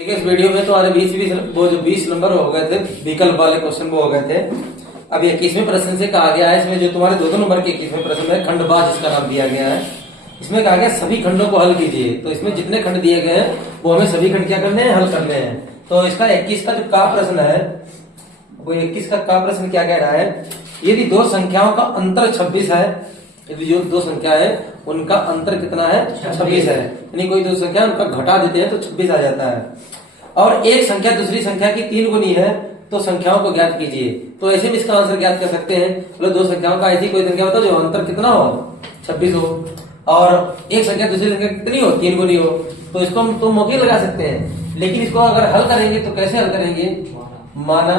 देखिए इस वीडियो में तो हमारे 20 वो जो 20 नंबर हो गए थे विकल्प वाले क्वेश्चन वो हो गए थे। अब 21वें प्रश्न से कहा गया है, इसमें जो तुम्हारे दो नंबर के 21वें प्रश्न में खंडबाज इसका नाम दिया गया है। इसमें कहा गया सभी खंडों को हल कीजिए। तो इसमें जितने खंड दिए गए हैं वो हमें सभी खंड क्या करने हैं, हल करने हैं। तो इसका 21 का जो का प्रश्न है, वो 21 का प्रश्न क्या कह रहा है, यदि दो संख्याओं का अंतर 26 है, यदि जो दो संख्या है उनका अंतर कितना है, 26 है, यानी कोई दो संख्या उनका घटा देते हैं तो 26 आ जाता है, और एक संख्या दूसरी संख्या की 3 गुनी है, तो संख्याओं को ज्ञात कीजिए। तो ऐसे में इसका आंसर ज्ञात कर सकते हैं। मतलब दो संख्याओं का ऐसी कोई संख्या बताओ जो अंतर कितना हो, 26 हो, और एक संख्या दूसरी संख्या कितनी हो, 3 गुनी हो, तो इसको हम तो मौके लगा सकते हैं। लेकिन इसको अगर हल करेंगे तो कैसे हल करेंगे, माना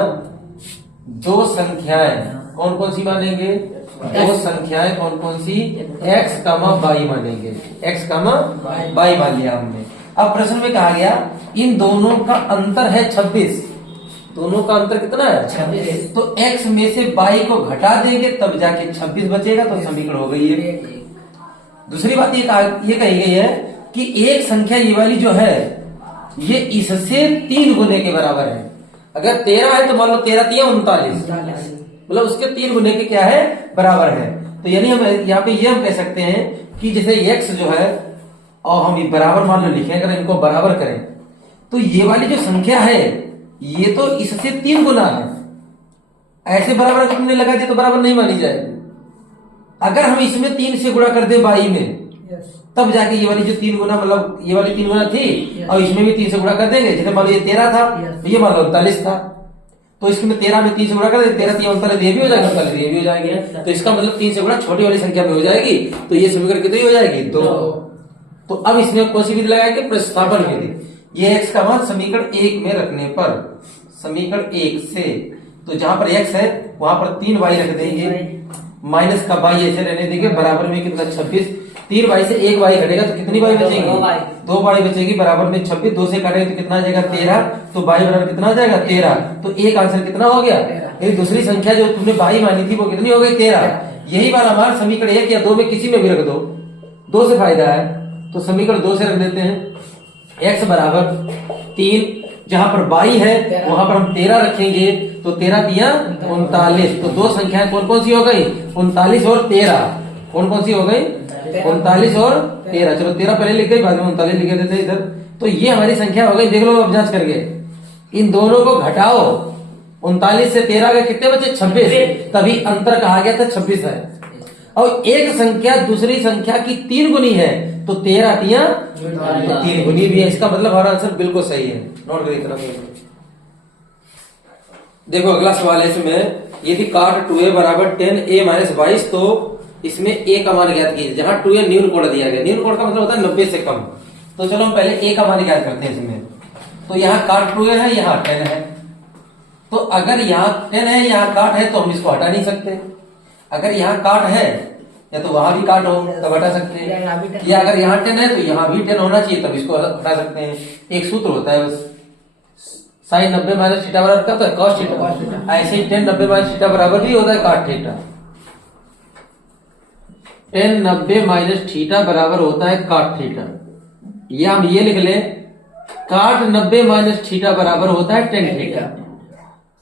दो संख्याएं कौन कौन सी मानेंगे, दो संख्याएं कौन कौन सी, x, y मानेंगे, x, y मान लिया हमने। अब प्रश्न में कहा गया इन दोनों का अंतर है 26, दोनों का अंतर कितना है 26, तो x में से y को घटा देंगे तब जाके 26 बचेगा, तो समीकरण हो गई है। दूसरी बात ये कही गई है कि एक संख्या ये वाली जो है ये इससे 3 गुने के बराबर है। अगर 13 है तो मान लो 13 3 39, मतलब उसके 3 गुने के क्या है, बराबर है। तो यानी हम यहाँ पे ये हम कह सकते हैं कि जैसे x जो है और हम ये बराबर मान लो लिखें, अगर इनको बराबर करें तो ये वाली जो संख्या है ये तो इससे 3 गुना है। ऐसे बराबर तुमने लगा दिया तो बराबर नहीं मानी जाएगी। अगर हम इसमें 3 से गुणा कर दे y में, तब जाके ये वाली जो 3 गुना, मतलब ये वाली 3 गुना थी और इसमें भी 3 से गुणा कर देंगे। जैसे मान लो ये 13 था, ये मान लो 39 था, तो इसमें 13 में 3 से गुणा कर दे, 13 3 39, ये भी हो जाएगा, 39 ये भी हो जाएंगे। तो इसका मतलब 3 से गुणा छोटी वाली संख्या में हो जाएगी, तो ये समीकरण कितनी हो जाएगी, 2। तो अब इसमें कौन सी विधि लगाएंगे, प्रतिस्थापन विधि। ये x का मान समीकरण 1 में रखने पर, समीकरण 1 से, तो जहां पर x है वहां पर 3y रख देंगे, माइनस का y ऐसे रहने देंगे, बराबर में कितना 26, 3y से 1y घटेगा तो कितनी y बचेगी, 2y बचेगी, बराबर में 26, 2 से काटेंगे तो कितना आ जाएगा 13, तो y बराबर कितना आ जाएगा 13। तो एक आंसर कितना हो गया, एक दूसरी संख्या जो तुमने y मानी थी वो कितनी हो गई 13। यही वाला मान समीकरण 1 या 2 में किसी में भी रख दो, 2 से फायदा है, तो समीकरण 2 से रख देते हैं। x बराबर 3, जहां पर y है वहां पर हम 13 रखेंगे, तो 13 तिया 39, तो दो संख्याएं कौन कौन सी हो गई, 39 और 13, कौन कौन सी हो गई, 39 और 13। चलो 13 पहले लिख गई, बाद में 39 लिख देते इधर। तो ये हमारी संख्या हो गई, देख लो अब जांच करके, इन दोनों को घटाओ, 39 से 13 के कितने बचे 26, तभी अंतर कहा गया था 26 है। और एक संख्या दूसरी संख्या की 3 गुनी है, तो 13 तिया 3 गुनी भी है। इसका मतलब हमारा आंसर बिल्कुल सही है। नोट करिए तरफ। देखो अगला सवाल है इसमें, यदि काट 2a बराबर 10a माइनस 22, तो इसमें a का मान ज्ञात कीजिए। जहां 2a न्यून कोण दिया गया, न्यून कोण का मतलब होता है 90 से कम। तो चलो हम पहले a का मान ज्ञात करते हैं इसमें। तो यहाँ काट 2a है, यहाँ 10 है, तो अगर यहाँ 10 है यहाँ काट है तो हम इसको हटा नहीं सकते। अगर यहाँ काट है या तो वहां भी काट हो तब हटा सकते हैं, या अगर यहाँ 10 है तो यहाँ भी 10 होना चाहिए तब इसको हटा सकते हैं। एक सूत्र होता है बस, साइन 90 माइनस थीटा बराबर क्या होता है, कॉस थीटा। ऐसे ही 10 90 माइनस थीटा बराबर भी होता है काट थीटा। 10 90 माइनस थीटा बराबर होता है काट थीटा। या हम ये लिख लें, काट 90 माइनस थीटा बराबर होता है टेन थीटा।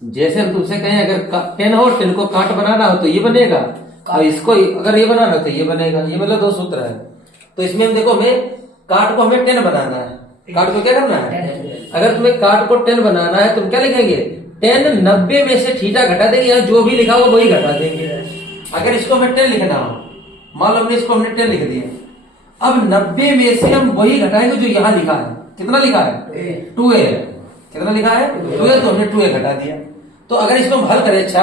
जैसे हम तुमसे कहें अगर 10 हो, 10 को काट बनाना हो तो ये बनेगा, और इसको अगर ये बनाना तो ये बनेगा। ये मतलब दो सूत्र है। तो इसमें हम देखो, हमें काट को हमें 10 बनाना है, काट को क्या करना है, अगर तुम्हें काट को 10 बनाना है तुम क्या लिखेंगे, 10 90 में से थीटा घटा देंगे, या जो भी लिखा हो वही घटा देंगे। अगर इसको हमें 10 लिखना हो, मान लो हमने इसको हमने 10 लिख दिया, अब 90 में से हम वही घटाएंगे जो यहाँ लिखा है। कितना लिखा है 2a, कितना लिखा है 2a, तो हमने 2a घटा दिया। तो अगर इसको हम हल करें, अच्छा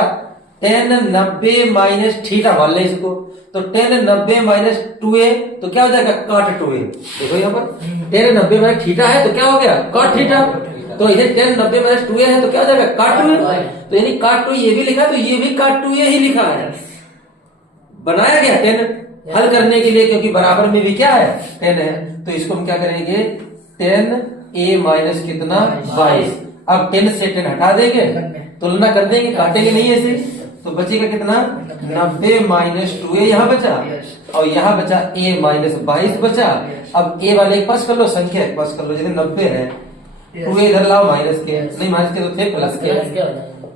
10 90 माइनस थीटा मान लें इसको, तो 10 90 माइनस 2a तो क्या हो जाएगा, काट 2a। देखो यहाँ पर 10 90 माइनस थीटा है तो क्या हो गया, काट थीटा। तो इधर 10 90 माइनस 2a है तो क्या हो जाएगा, काट 2a। तो यानी काट 2 ये भी लिखा है तो ये भी काट 2a ही लिखा है। बनाया गया 10 हल करने के लिए, क्योंकि बराबर में भी क्या है 10 है। तो इसको हम क्या करेंगे, 10a माइनस कितना 22। अब 10 से 10 हटा देंगे, तुलना कर देंगे, काटेंगे नहीं ऐसे, तो बचेगा कितना 90 माइनस 2a यहाँ बचा, और यहाँ बचा a माइनस 22 बचा। अब a वाले के पास कर लो, संख्या के पास कर लो, जैसे 90 है टू ए इधर लाओ माइनस के, नहीं माइनस के तो थे प्लस के,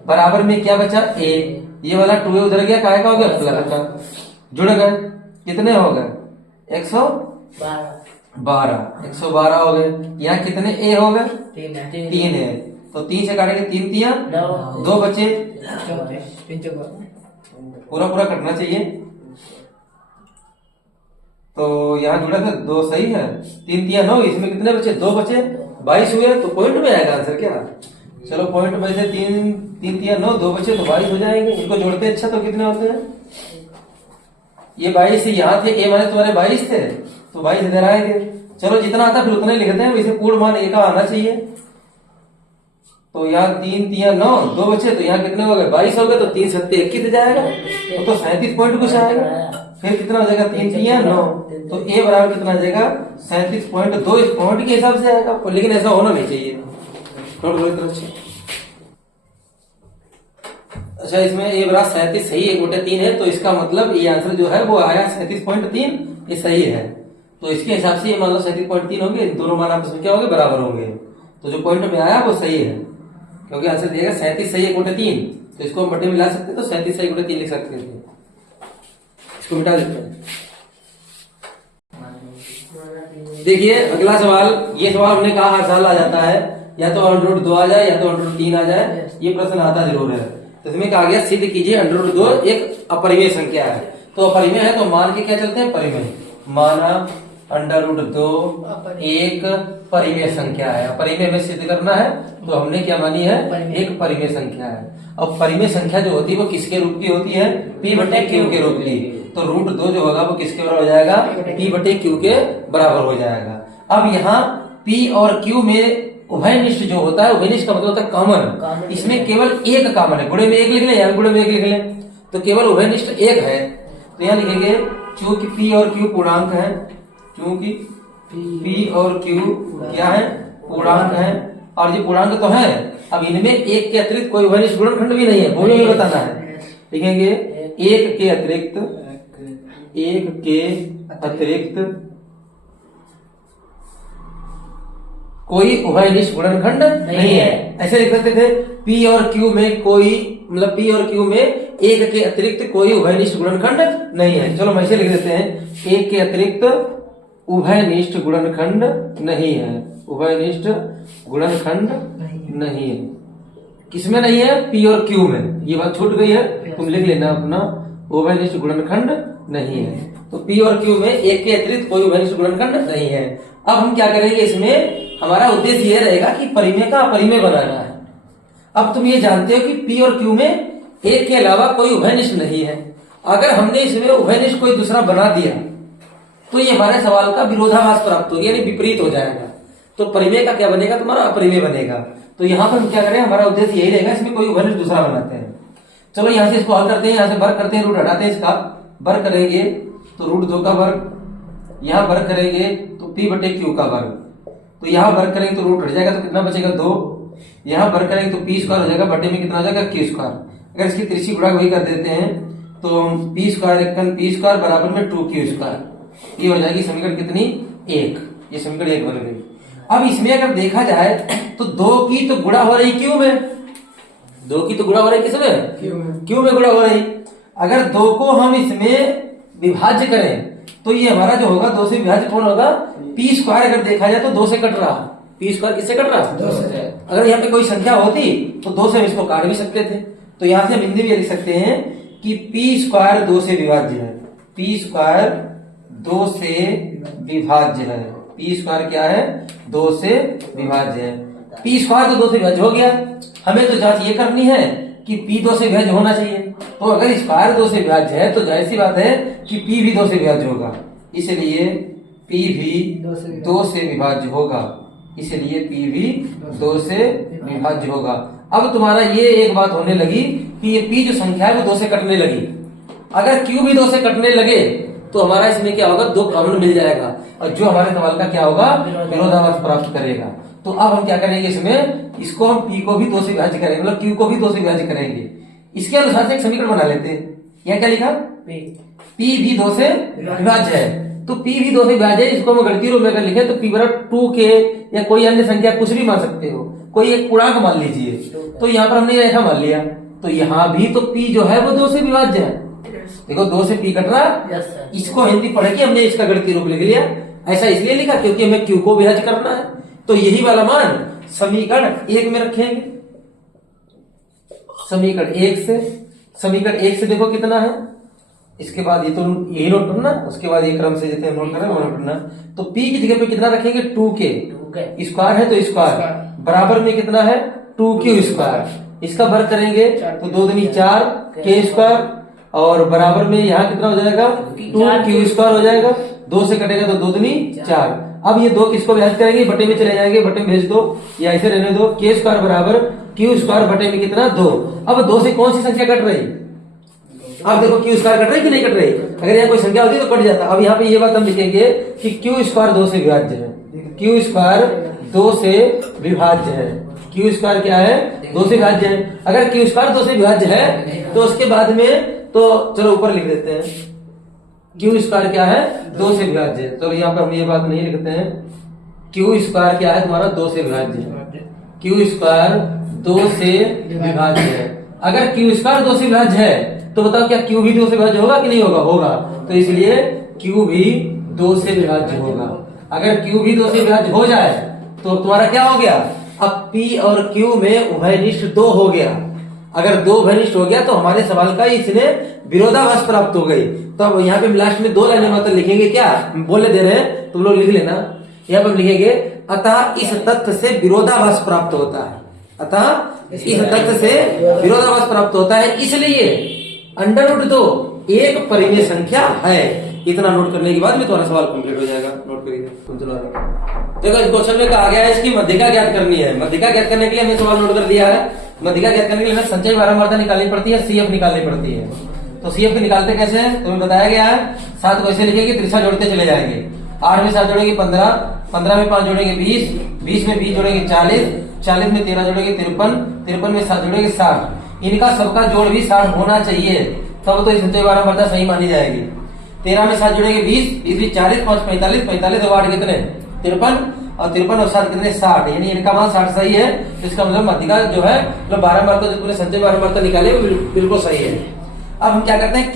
बराबर में क्या बचा ए, ये वाला टू ए उधर गया, काय का हो गया प्लस का, जुड़ गए, कितने हो गए 112, 112 हो गए। यहाँ कितने ए हो गए 3 है, तो 3 से काटेंगे 3 तिया 2 बचे, पूरा पूरा कटना चाहिए। तो यहाँ जुड़ा था 2 सही है, 3 तिया 9, इसमें कितने बचे 2 बचे 22 हुए, तो पॉइंट में आएगा आंसर क्या। चलो पॉइंट में से 3 तिया 9, 2 बचे तो 22 हो जाएंगे। इनको जोड़ते अच्छा तो कितने होते हैं, ये 22 यहाँ थे, ए माने तुम्हारे 22 थे तो 22 इधर आएंगे। चलो जितना आता फिर उतने लिखते हैं, वैसे पूर्ण मान ए का आना चाहिए। तो यहाँ 3 तिया 9, 2 बचे तो यहाँ कितने हो गए 22 हो गए, तो 3 सत्ते 21 जाएगा, तो 37 पॉइंट कुछ आएगा। फिर कितना हो जाएगा 3 तिया 9, तो ए बराबर कितना आ जाएगा 37.2, इस पॉइंट के हिसाब से आएगा, लेकिन ऐसा होना नहीं चाहिए। अच्छा इसमें ए बराबर 37 सही है, 1/3 है, तो इसका मतलब ये आंसर जो है वो आया 37.3, ये सही है। तो इसके हिसाब से ये मान लो 37.3 होंगे, दोनों मान आपस में क्या होंगे बराबर होंगे, तो जो पॉइंट में आया वो सही है, क्योंकि आंसर दिएगा 37 सही है 1/3, तो इसको हम बटे में ला सकते हैं, तो 37 सही 1/3 लिख सकते थे। इसको मिटा देते हैं। देखिए अगला सवाल, ये सवाल हमने कहा हर साल आ जाता है, या तो √2 आ जाए या तो √3 आ जाए, ये प्रश्न आता जरूर है। तो इसमें कहा गया सिद्ध कीजिए √2 एक अपरिमेय संख्या है। तो अपरिमेय है तो मान के क्या चलते हैं परिमेय, माना √2 एक परिमेय संख्या है। अपरिमेय में सिद्ध करना है तो हमने क्या मानी है, एक परिमेय संख्या है। अब परिमेय संख्या जो होती है वो किसके रूप की होती है, p/q के रूप की। तो √2 जो होगा वो किसके बराबर हो जाएगा, p/q के बराबर हो जाएगा। अब यहाँ p और q में उभयनिष्ठ जो होता है, उभयनिष्ठ का मतलब होता है कॉमन, इसमें केवल एक कॉमन है, गुणे में एक लिख लें या गुणे में एक लिख लें, तो केवल उभयनिष्ठ एक है। तो यहाँ लिखेंगे चूंकि p और q पूर्णांक है, चूंकि p और q क्या है पूर्णांक है, और ये पूर्णांक तो है, अब इनमें एक के अतिरिक्त कोई उभयनिष्ठ गुणनखंड भी नहीं है, वो भी बताना है। लिखेंगे एक के अतिरिक्त कोई उभयनिष्ठ गुणनखंड नहीं है। ऐसे लिख सकते थे p और q में कोई, मतलब p और q में एक के अतिरिक्त कोई उभयनिष्ठ गुणनखंड नहीं है। चलो हम ऐसे लिख देते हैं, एक के अतिरिक्त उभयनिष्ठ गुणनखंड नहीं है, उभयनिष्ठ गुणनखंड नहीं है। किसमें नहीं है, p और q में, ये बात छूट गई है, तुम लिख लेना अपना, उभयनिष्ठ गुणनखंड नहीं है। तो p और q में एक के अतिरिक्त कोई उभयनिष्ठ गुणनखंड नहीं है। अब हम क्या करेंगे, इसमें हमारा उद्देश्य यह रहेगा कि परिमेय का अपरिमेय बनाना है। अब तुम ये जानते हो कि p और q में एक के अलावा कोई उभयनिष्ठ नहीं है। अगर हमने इसमें उभयनिष्ठ कोई दूसरा बना दिया तो ये हमारे सवाल का विरोधाभास प्राप्त होगा, यानी विपरीत हो जाएगा। तो परिमेय का क्या बनेगा, तुम्हारा अपरिमेय बनेगा। तो यहाँ पर हम क्या करें, हमारा उद्देश्य यही रहेगा, इसमें कोई उभयनिष्ठ दूसरा बनाते हैं। चलो यहाँ से इसको हल करते हैं, यहाँ से वर्ग करते हैं, रूट हटाते हैं, इसका वर्ग करेंगे तो √2 का वर्ग, यहाँ वर्ग करेंगे तो p/q का वर्ग, तो यहाँ वर्ग करेंगे तो रूट हट जाएगा, तो कितना बचेगा 2, यहाँ वर्ग करेंगे तो p² हो जाएगा, बटे में कितना हो जाएगा q²। अगर इसकी त्रिशी गुणा वही कर देते हैं तो p² बराबर में 2q², ये हो जाएगी समीकरण कितनी 1, ये समीकरण 1 बन गई। अब इसमें अगर देखा जाए तो 2 की तो गुणा हो रही q में, 2 की तो गुणा हो रही किसमें, q में गुणा हो रही। अगर 2 को हम इसमें विभाज्य करें तो ये हमारा जो होगा 2 से विभाज्य कौन होगा, p² अगर देखा जाए तो 2 से कट रहा, p² किससे कट रहा 2 से। अगर यहाँ पे कोई संख्या होती तो 2 से हम इसको काट भी सकते थे। तो यहाँ से हम हिंदी में लिख सकते हैं कि p² 2 से विभाज्य है, p² 2 से विभाज्य है, p² क्या है 2 से विभाज्य है। p² तो 2 से विभाज्य हो गया, हमें तो जांच ये करनी है कि p 2 से विभाज्य होना चाहिए। तो अगर स्क्वायर 2 से विभाज्य है तो जाहिर सी बात है कि p भी 2 से विभाज्य होगा, इसलिए p भी 2 से विभाज्य होगा, इसलिए p भी 2 से विभाज्य होगा। अब तुम्हारा ये एक बात होने लगी कि ये p जो संख्या है वो 2 से कटने लगी। अगर q भी 2 से कटने लगे तो हमारा इसमें क्या होगा, 2 कॉमन मिल जाएगा, और जो हमारे सवाल का क्या होगा विरोधाभास प्राप्त करेगा। तो अब हम क्या करेंगे, इसमें इसको हम p को भी 2 से विभाज्य करेंगे, मतलब q को भी 2 से विभाज्य करेंगे। इसके अनुसार से एक समीकरण बना लेते हैं। यह क्या लिखा, p भी 2 से विभाज्य है, तो p भी 2 से विभाज्य है। इसको हम गणितीय रूप में अगर लिखे तो p बराबर 2k या कोई अन्य संख्या कुछ भी मान सकते हो, कोई एक पूर्णांक मान लीजिए। तो यहाँ पर हमने ऐसा मान लिया, तो यहाँ भी तो p जो है वो 2 से विभाज्य है। देखो 2 से p कट रहा, इसको हिंदी पढ़ के हमने इसका गणितीय रूप लिख लिया। ऐसा इसलिए लिखा क्योंकि हमें q को विभाज्य करना है। तो यही वाला मान समीकरण 1 में रखेंगे। समीकरण 1 से देखो कितना है, इसके बाद ये तो यही नोट करना, उसके बाद ये क्रम से जैसे नोट करें वो नोट करना। तो p की जगह पे कितना रखेंगे 2k, स्क्वायर है तो स्क्वायर, बराबर में कितना है 2q स्क्वायर, इसका वर्ग करेंगे तो 2 दूनी 4 k स्क्वायर, और बराबर में यहाँ कितना हो जाएगा 2q स्क्वायर हो जाएगा। 2 से कटेगा तो 2 दूनी 4। अब ये 2 किसको विभाजित करेंगे, बटे में चले जाएंगे, बटे में भेज दो या ऐसे रहने दो। k स्क्वायर बराबर q स्क्वायर बटे में कितना 2। अब 2 से कौन सी संख्या कट रही, अब देखो q स्क्वायर कट रही कि नहीं कट रही, अगर यहाँ कोई संख्या होती तो कट जाता। अब यहाँ पे ये बात हम लिखेंगे कि q स्क्वायर 2 से विभाज्य है, q स्क्वायर 2 से विभाज्य है। q स्क्वायर क्या है 2 से विभाज्य है। अगर q स्क्वायर 2 से विभाज्य है तो उसके बाद में तो चलो ऊपर लिख देते हैं q स्क्वायर क्या है 2 से विभाज्य है। चलो यहाँ पर हम ये बात नहीं लिखते हैं, q स्क्वायर क्या है तुम्हारा 2 से विभाज्य है। q स्क्वायर 2 से विभाज्य है। अगर q स्क्वायर 2 से विभाज्य है तो बताओ क्या q भी 2 से विभाज्य होगा कि नहीं होगा, होगा। तो इसलिए q भी 2 से विभाज्य होगा। अगर q भी 2 से विभाज्य हो जाए तो तुम्हारा क्या हो गया, अब p और q में उभयनिष्ठ 2 हो गया। अगर 2 उभयनिष्ठ हो गया तो हमारे सवाल का इसने विरोधाभास प्राप्त हो गई। तो अब यहाँ पे लास्ट में 2 लाइनें मतलब लिखेंगे, क्या बोले दे रहे हैं तुम लोग लिख लेना। यहाँ पर लिखेंगे अतः इस तथ्य से विरोधाभास प्राप्त होता है, अतः इस तथ्य से विरोधाभास प्राप्त होता है, इसलिए √2 एक परिमेय संख्या है। इतना नोट करने के बाद में तुम्हारा सवाल कंप्लीट हो जाएगा। नोट करिए तुम चलो। देखो इस क्वेश्चन में कहा गया है इसकी मध्यिका ज्ञात करनी है। मध्यिका ज्ञात करने के लिए हमने सवाल नोट कर दिया है। मध्यिका ज्ञात करने के लिए हमें संचय बारंबारता निकालनी पड़ती है, CF निकालनी पड़ती है। तो CF की निकालते कैसे है तुम्हें बताया गया है। 7 को ऐसे लिखेंगे, त्रिशा जोड़ते चले जाएंगे। 8 में 7 जोड़ेंगे 15, 15 में 5 जोड़ेंगे 20, 20 में 20 जोड़ेंगे 40, 40 में 13 जोड़ेंगे 53, 53 में 7 जोड़ेंगे 60। इनका सबका जोड़ भी 60 होना चाहिए, तब तो संचय बारंबारता सही मानी जाएगी। 13 में 7 जोड़ेंगे 20, 20 में 40, 5 45, 45 और 8 कितने 53, और 53 और 7 कितने 60, यानी इनका मान 60 सही है। तो इसका मतलब मध्यिका जो है मतलब बारंबारता जो पूरे संचय बारंबारता निकाले बिल्कुल सही है। अब हम क्या करते हैं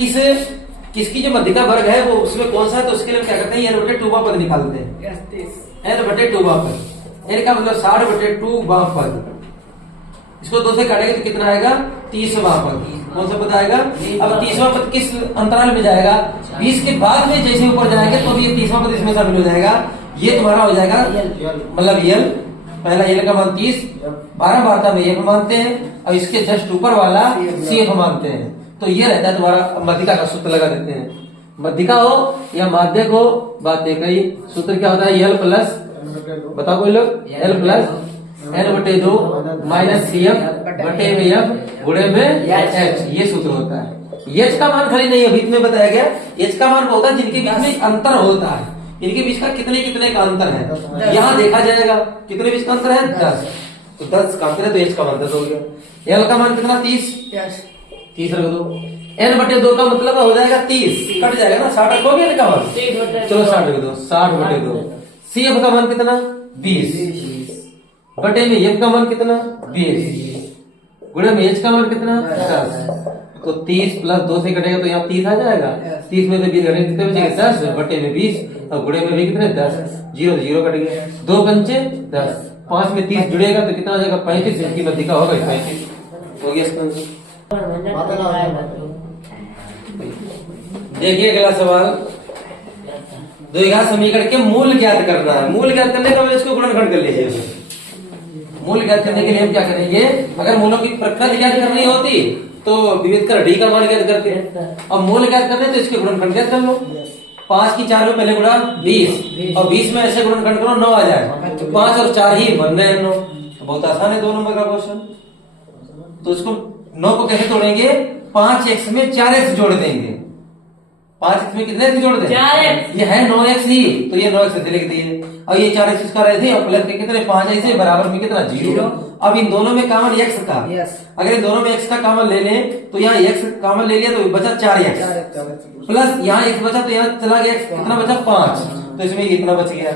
किसकी जो मध्यिका वर्ग है वो उसमें कौन सा है, तो उसके लिए क्या करते हैं n बटे 2 पद निकालते हैं। n बटे 2 पद, n का मतलब 60 बटे 2 पद। इसको 2 से काटेंगे तो कितना आएगा 30वां पद। कौन सा पद आएगा, अब 30वां पद किस अंतराल में जाएगा, 20 के बाद में जैसे ऊपर जाएंगे तो ये 30वां पद इसमें शामिल हो जाएगा। ये तुम्हारा हो जाएगा मतलब यल, पहला यल का मान 30, बारंबारता में f मानते हैं, और इसके जस्ट ऊपर वाला CF मानते हैं। तो ये रहता है तुम्हारा मध्यिका का सूत्र लगा देते हैं। मध्यिका हो या माध्यक हो बात एक ही, सूत्र क्या होता है यल प्लस, बताओ कोई लोग, यल प्लस n बटे 2 माइनस CF बटे में f गुणे में h, ये सूत्र होता है। h का मान खाली नहीं अभी में बताया गया, h का मान होता है जिनके बीच में अंतर होता है, इनके बीच का कितने कितने का अंतर है यहाँ देखा जाएगा। कितने बीच का अंतर है 10, तो 10 का अंतर है तो h का मान 10 हो गया। l का मान कितना 30, 30 रख दो। n बटे 2 का मतलब हो जाएगा 30, कट जाएगा ना, 60 रखोगे n का मान, चलो 60 रख दो, 60 बटे 2। CF का मान कितना 20 बटे में f का मान कितना 20 गुणे में h का मान कितना 10। तो 30 प्लस 2 से कटेगा तो यहाँ 30 आ जाएगा। 30 में से 20 घटेंगे कितने बचेगा 10 बटे में 20 और गुणे में भी कितने 10, 0 से 0 कट गया, 2 पंचे 10, 5 में 30 जुड़ेगा तो कितना हो जाएगा 35। इसकी मध्यिका होगा 35 हो गया इसका आंसर। देखिए अगला सवाल, द्विघात समीकरण के मूल ज्ञात करना है। मूल ज्ञात करने का इसको गुणनखंड कर लीजिए। मूल ज्ञात करने के लिए हम क्या करेंगे, अगर मूलों की प्रकृति ज्ञात करनी होती तो विविध कर डी का मान ज्ञात करते हैं, और मूल ज्ञात करने तो इसके गुणनखंड ज्ञात कर लो। 5 की 4 में पहले गुणा 20 और 20 में ऐसे गुणनखंड करो 9 आ जाए, तो 5 और 4 ही बन रहे हैं 9। बहुत आसान है 2 नंबर का क्वेश्चन। तो इसको 9 को कैसे तोड़ेंगे, 5x में 4x जोड़ देंगे। 5x में कितने जोड़ दें, ये है 9x ही, तो ये 9x से लिख दिए। और ये 4x स्क्वायर ऐसे और प्लस के कितने 5 ऐसे बराबर में कितना 0। अब इन दोनों में कॉमन x का, अगर इन दोनों में x का कॉमन ले लें तो यहाँ x कॉमन ले लिया तो बचा 4x प्लस यहाँ x बचा तो यहाँ चला गया x, कितना बचा 5, तो इसमें इतना बच गया।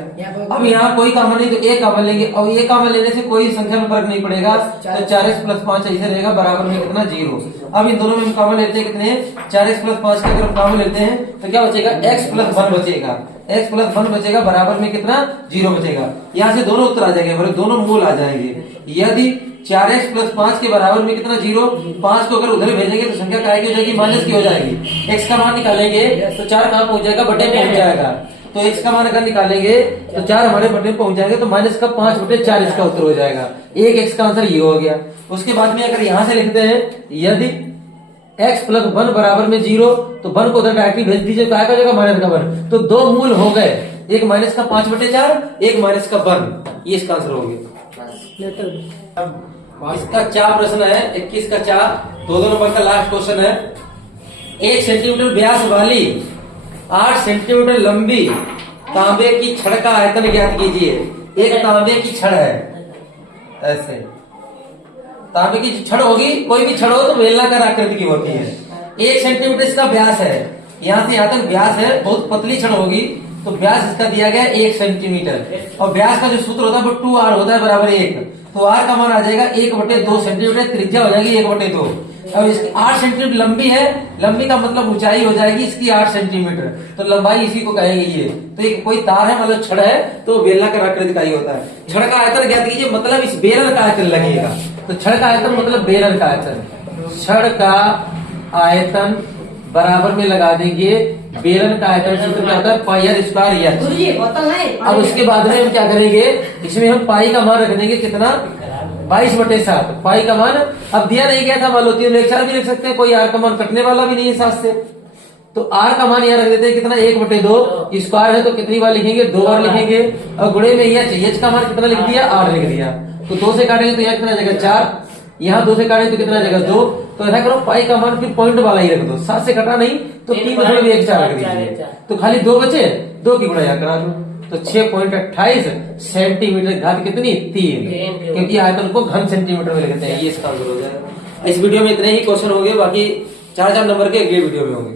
अब यहाँ कोई कॉमन नहीं तो a कॉमन लेंगे और a कॉमन लेने से कोई संख्या में फर्क नहीं पड़ेगा, तो 4x प्लस 5 ऐसे रहेगा बराबर में कितना 0। अब इन दोनों में कॉमन लेते हैं कितने 4x प्लस 5 का अगर कॉमन लेते हैं तो क्या बचेगा x प्लस 1 बचेगा, x प्लस 1 बचेगा बराबर में कितना 0 बचेगा। यहाँ से दोनों उत्तर आ जाएंगे, मतलब दोनों मूल आ जाएंगे। यदि 4x प्लस 5 के बराबर में कितना 0, 5 को अगर उधर भेजेंगे तो संख्या काय की हो जाएगी माइनस की हो जाएगी। x का मान निकालेंगे तो 4 कहाँ पहुंच जाएगा बटे पहुंच जाएगा, तो x का मान अगर निकालेंगे तो 4 हमारे बटे पहुंच जाएंगे तो माइनस का 5 बटे 4 इसका उत्तर हो जाएगा। एक x का आंसर ये हो गया। उसके बाद में अगर यहाँ से लिखते हैं यदि x प्लस 1 बराबर में 0 तो 1 को उधर डायरेक्टली भेज दीजिए तो आएगा जाएगा माइनस का 1, तो दो मूल हो गए, एक माइनस का 5 बटे 4, एक माइनस का 1, ये इसका आंसर हो गया। इसका 4 प्रश्न है 21 का 4, 2 नंबर का लास्ट क्वेश्चन है। 1 सेंटीमीटर व्यास वाली 8 सेंटीमीटर लंबी तांबे की छड़ का आयतन ज्ञात कीजिए। एक तांबे की छड़ है, ऐसे तांबे की छड़ होगी, कोई भी छड़ हो तो बेलनाकार आकृति की होती है। 1 सेंटीमीटर इसका व्यास है, यहाँ से यहाँ तक व्यास है, बहुत पतली छड़ होगी तो व्यास इसका दिया गया 1 सेंटीमीटर और व्यास का जो सूत्र होता है वो 2r होता है बराबर 1, तो r का मान आ जाएगा 1/2 सेंटीमीटर, त्रिज्या हो जाएगी 1/2। अब इसकी 8 सेंटीमीटर लंबी है, लंबी का मतलब ऊंचाई हो जाएगी इसकी 8 सेंटीमीटर, तो लंबाई इसी को कहेंगे ये। तो एक कोई तार है मतलब छड़ है तो बेलनाकार आकृति का ही होता है। छड़ का आयतन ज्ञात कीजिए, मतलब इस बेलन का आयतन लगेगा, तो छड़ का आयतन मतलब बेलन का आयतन, छड़ का आयतन बराबर में लगा देंगे बेलन का आयतन सूत्र क्या होता है पाई आर स्क्वायर एच। अब उसके बाद में हम क्या करेंगे, इसमें हम पाई का मान रख देंगे कितना 22/7, पाई का मान अब दिया नहीं गया था, मान लो 3 लेक्चर भी लिख सकते हैं, कोई आर का मान कटने वाला भी नहीं है 7 से, तो आर का मान यहाँ रख देते हैं कितना 1/2, स्क्वायर है तो कितनी बार लिखेंगे 2 बार लिखेंगे, और गुणे में एच का मान कितना लिख दिया 8 लिख दिया, तो 2 से काटेंगे तो यहाँ कितना जाएगा 4, यहाँ 2 से काटेंगे तो कितना जाएगा 2, तो ऐसा करो पाई का मान फिर पॉइंट वाला ही रख दो, 7 से कटा नहीं तो 3.14 रख दीजिए, तो खाली 2 बचे, 2 की गुणा यहाँ करा दो, तो 6.28 सेंटीमीटर घात कितनी 3, क्योंकि आयतन को घन सेंटीमीटर में लिखते हैं, ये इसका आंसर हो जाएगा। इस वीडियो में इतने ही क्वेश्चन होंगे, बाकी 4 नंबर के अगले वीडियो में होंगे।